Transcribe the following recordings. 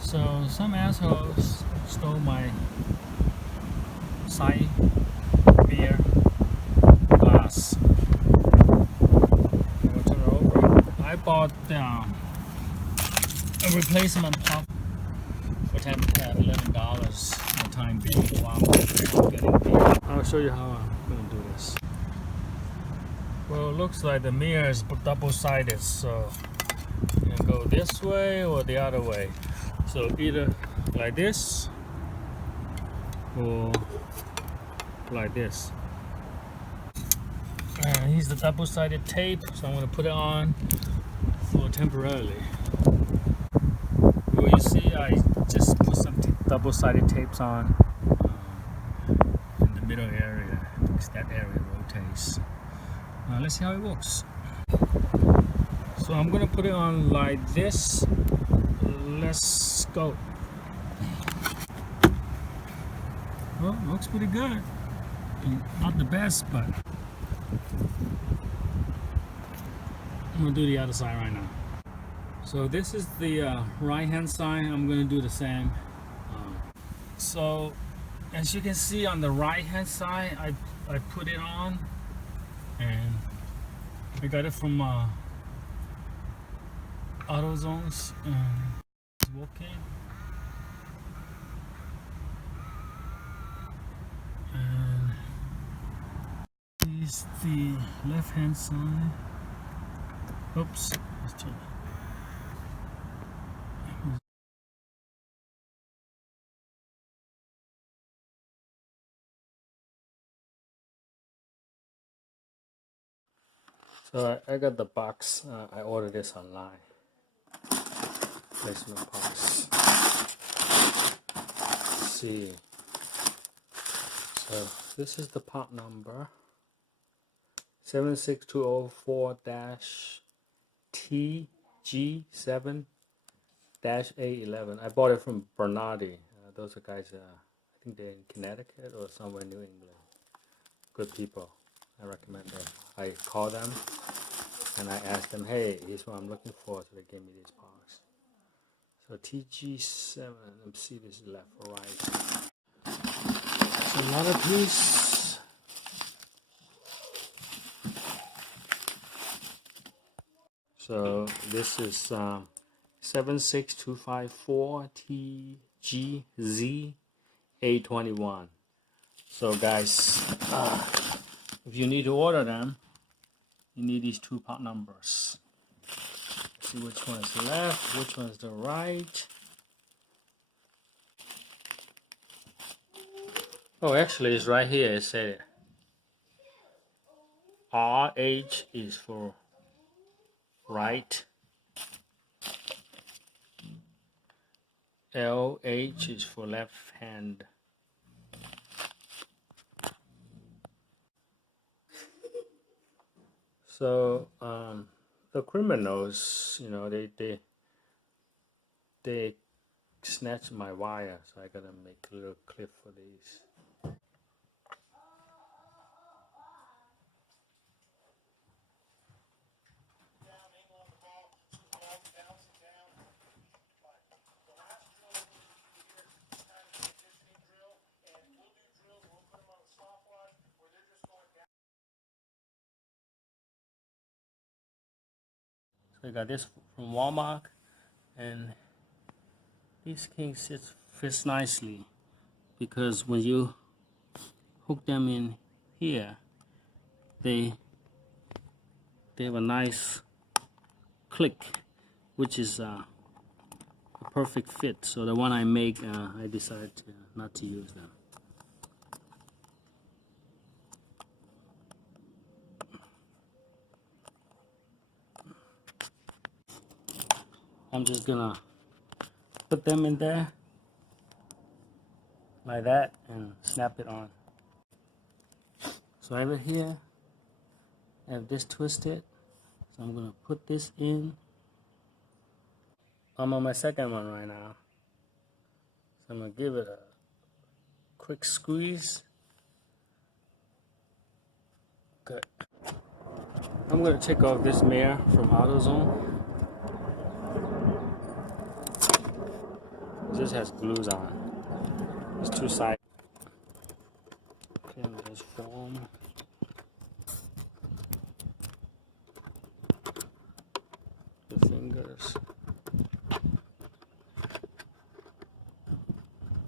So some assholes stole my side mirror glass. I'll turn it over. I bought a replacement pop for $11 for the time being while I'm getting beer. I'll show you how I'm going to do this. Well, it looks like the mirror is double-sided, so you can go this way or the other way. So either like this or like this. And here's the double-sided tape, so I'm going to put it on for temporarily. Well, you see, I just put some double-sided tapes on in the middle area because that area rotates. Let's see how it works. So I'm going to put it on like this. Let's go. Well, looks pretty good. Not the best, but I'm gonna do the other side right now. So this is the right hand side. I'm gonna do the same. So as you can see on the right hand side, I put it on, and I got it from AutoZones, and it's working. And here's the left hand side. Oops, let's check. So I got the box. I ordered this online. Placement box. Let's see. So this is the part number 76204-TG7-A11. I bought it from Bernardi. Those are guys, I think they're in Connecticut or somewhere in New England. Good people. I recommend them. I called them and I asked them, hey, here's what I'm looking for. So they gave me these parts. So TG7, let me see if this is left or right. It's another piece. So this is 76254-TGZ-A21. So guys, if you need to order them, you need these two part numbers. See which one is the left, which one is the right. Oh, actually, it's right here. It said RH is for right, LH is for left hand. So the criminals, you know, they snatched my wire, so I gotta make a little clip for these. So I got this from Walmart, and these things fits nicely because when you hook them in here, they have a nice click, which is a perfect fit. So the one I make, I decided not to use them. I'm just gonna put them in there like that and snap it on. So over here I have this twisted, so I'm gonna put this in. I'm on my second one right now, so I'm gonna give it a quick squeeze. Good. I'm gonna take off this mirror from AutoZone. This has glues on. It's two sides. Okay, there's form. The fingers.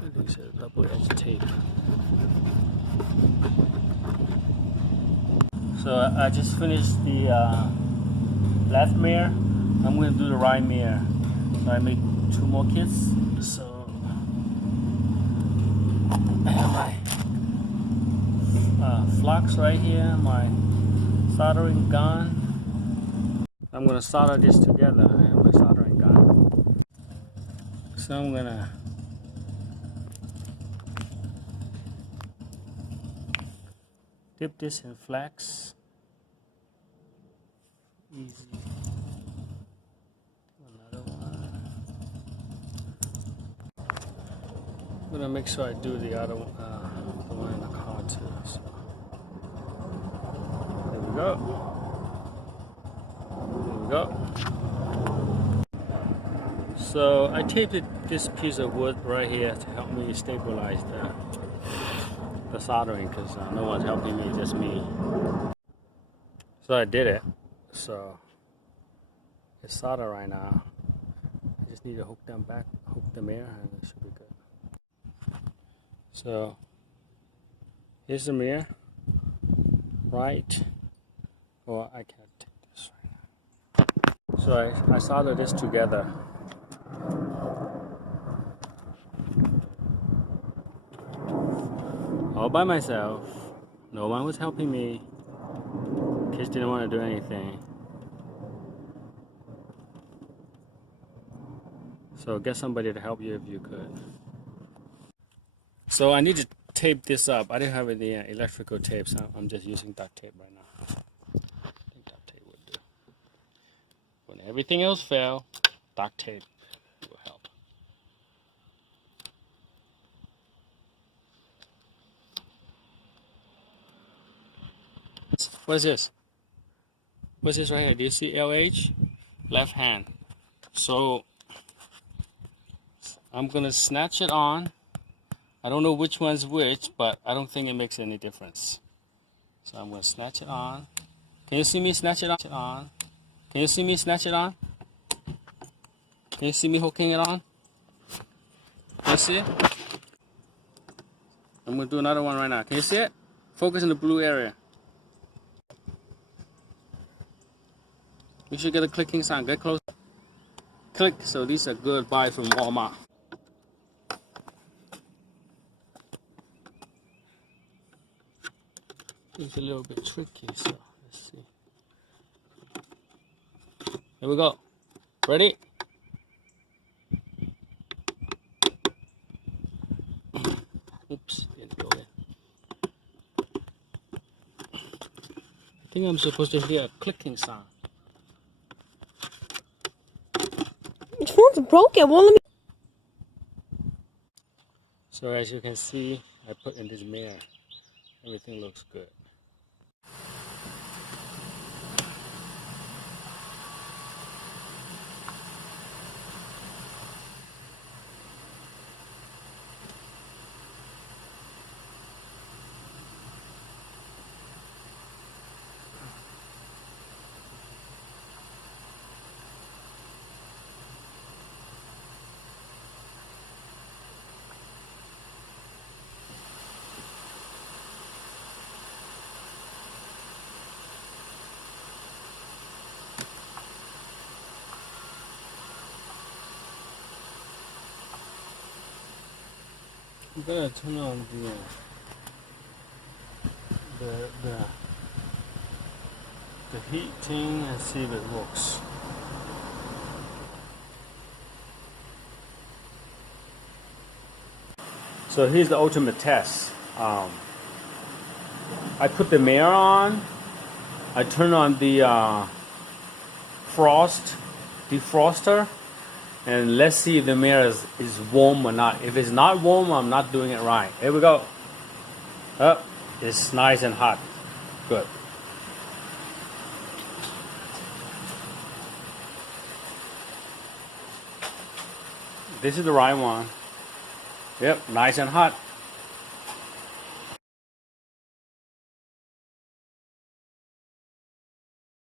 And these are double-edged tape. So I just finished the left mirror. I'm going to do the right mirror. So I make 2 more kits. So I have my flux right here, my soldering gun. I'm going to solder this together. I have my soldering gun. So I'm going to dip this in flax. Easy. Another one. I'm gonna make sure I do the other one, the one in the car too. So there we go. There we go. So I taped this piece of wood right here to help me stabilize the soldering, because no one's helping me, just me. So I did it. So it's soldered right now. I just need to hook them back, hook the mirror, and it should be good. So here's the mirror, right? Or I can't take this right now. So I soldered this together. All by myself. No one was helping me. Kids didn't want to do anything. So get somebody to help you if you could. So I need to tape this up. I didn't have any electrical tape, so I'm just using duct tape right now. I think duct tape would do. When everything else fails, duct tape will help. What is this? What's this right here? Do you see LH? Left hand. So I'm gonna snatch it on. I don't know which one's which, but I don't think it makes any difference. So I'm gonna snatch it on. Can you see me snatch it on? Can you see me snatch it on? Can you see me hooking it on? Can you see it? I'm gonna do another one right now. Can you see it? Focus in the blue area. You should get a clicking sound. Get close. Click. So these are good buy from Walmart. It's a little bit tricky, so let's see. Here we go. Ready? Oops, didn't go in. I think I'm supposed to hear a clicking sound. Which one's broken? Won't let me. So as you can see, I put in this mirror. Everything looks good. I'm gonna turn on the heat thing and see if it works. So here's the ultimate test. I put the mirror on. I turn on the defroster. And let's see if the mirror is warm or not. If it's not warm, I'm not doing it right. Here we go. Oh, it's nice and hot. Good. This is the right one. Yep, nice and hot.